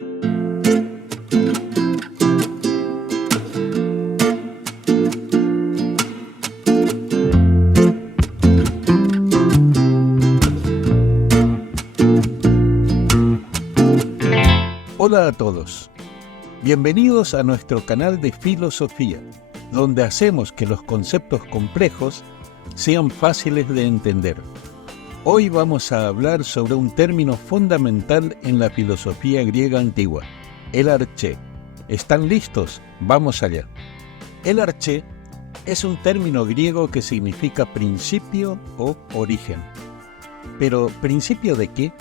Hola a todos, bienvenidos a nuestro canal de filosofía, donde hacemos que los conceptos complejos sean fáciles de entender. Hoy vamos a hablar sobre un término fundamental en la filosofía griega antigua, el arché. ¿Están listos? Vamos allá. El arché es un término griego que significa principio o origen. ¿Pero principio de qué?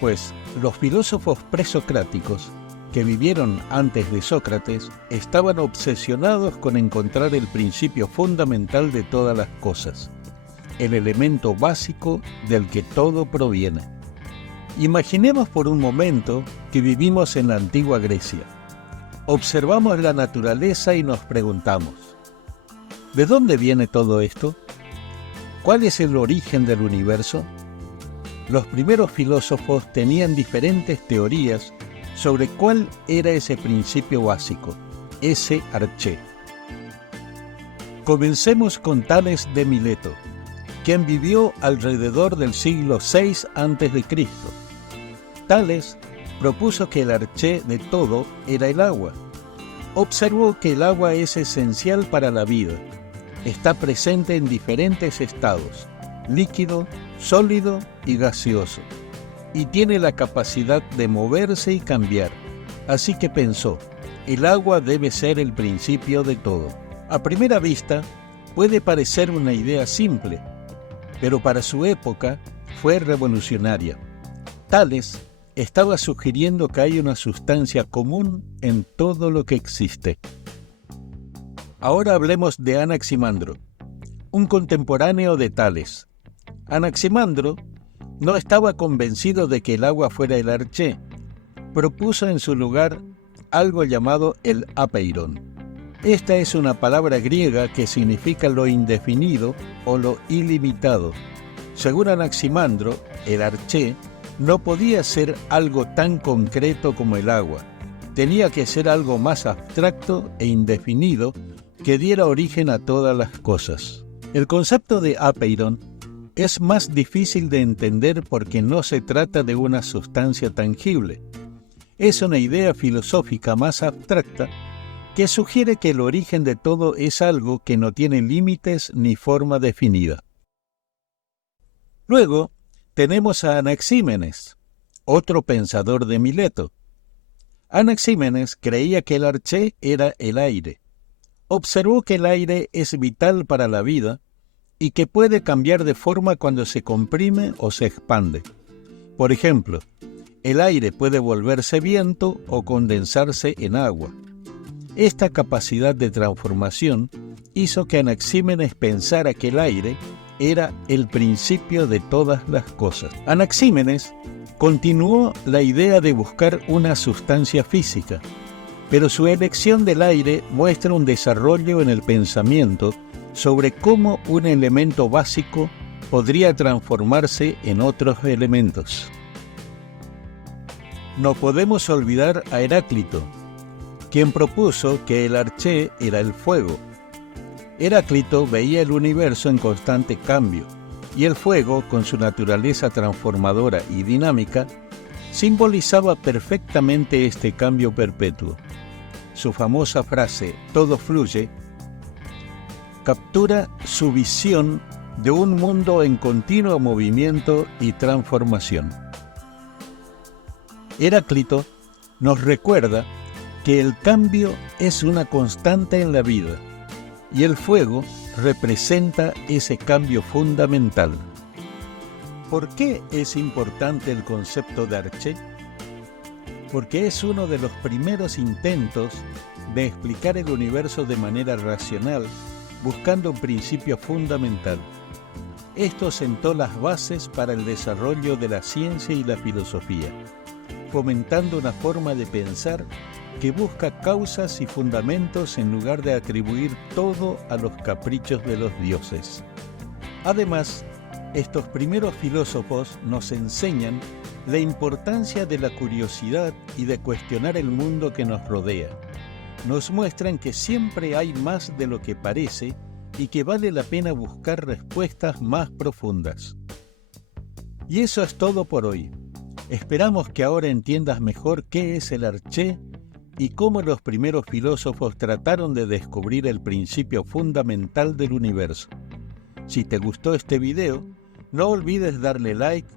Pues los filósofos presocráticos que vivieron antes de Sócrates estaban obsesionados con encontrar el principio fundamental de todas las cosas, el elemento básico del que todo proviene. Imaginemos por un momento que vivimos en la antigua Grecia. Observamos la naturaleza y nos preguntamos, ¿de dónde viene todo esto? ¿Cuál es el origen del universo? Los primeros filósofos tenían diferentes teorías sobre cuál era ese principio básico, ese arché. Comencemos con Tales de Mileto, quien vivió alrededor del siglo VI a.C. Tales propuso que el arché de todo era el agua. Observó que el agua es esencial para la vida. Está presente en diferentes estados, líquido, sólido y gaseoso, y tiene la capacidad de moverse y cambiar. Así que pensó, el agua debe ser el principio de todo. A primera vista, puede parecer una idea simple, pero para su época fue revolucionaria. Tales estaba sugiriendo que hay una sustancia común en todo lo que existe. Ahora hablemos de Anaximandro, un contemporáneo de Tales. Anaximandro no estaba convencido de que el agua fuera el arché. Propuso en su lugar algo llamado el apeiron. Esta es una palabra griega que significa lo indefinido o lo ilimitado. Según Anaximandro, el arché no podía ser algo tan concreto como el agua. Tenía que ser algo más abstracto e indefinido que diera origen a todas las cosas. El concepto de apeiron es más difícil de entender porque no se trata de una sustancia tangible. Es una idea filosófica más abstracta que sugiere que el origen de todo es algo que no tiene límites ni forma definida. Luego tenemos a Anaxímenes, otro pensador de Mileto. Anaxímenes creía que el arché era el aire. Observó que el aire es vital para la vida y que puede cambiar de forma cuando se comprime o se expande. Por ejemplo, el aire puede volverse viento o condensarse en agua. Esta capacidad de transformación hizo que Anaxímenes pensara que el aire era el principio de todas las cosas. Anaxímenes continuó la idea de buscar una sustancia física, pero su elección del aire muestra un desarrollo en el pensamiento sobre cómo un elemento básico podría transformarse en otros elementos. No podemos olvidar a Heráclito, quien propuso que el arché era el fuego. Heráclito veía el universo en constante cambio, y el fuego, con su naturaleza transformadora y dinámica, simbolizaba perfectamente este cambio perpetuo. Su famosa frase, "todo fluye", captura su visión de un mundo en continuo movimiento y transformación. Heráclito nos recuerda que el cambio es una constante en la vida y el fuego representa ese cambio fundamental. ¿Por qué es importante el concepto de arché? Porque es uno de los primeros intentos de explicar el universo de manera racional, buscando un principio fundamental. Esto sentó las bases para el desarrollo de la ciencia y la filosofía, fomentando una forma de pensar que busca causas y fundamentos en lugar de atribuir todo a los caprichos de los dioses. Además, estos primeros filósofos nos enseñan la importancia de la curiosidad y de cuestionar el mundo que nos rodea. Nos muestran que siempre hay más de lo que parece y que vale la pena buscar respuestas más profundas. Y eso es todo por hoy. Esperamos que ahora entiendas mejor qué es el Arché y cómo los primeros filósofos trataron de descubrir el principio fundamental del universo. Si te gustó este video, no olvides darle like,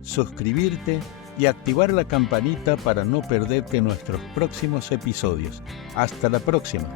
suscribirte y activar la campanita para no perderte nuestros próximos episodios. Hasta la próxima.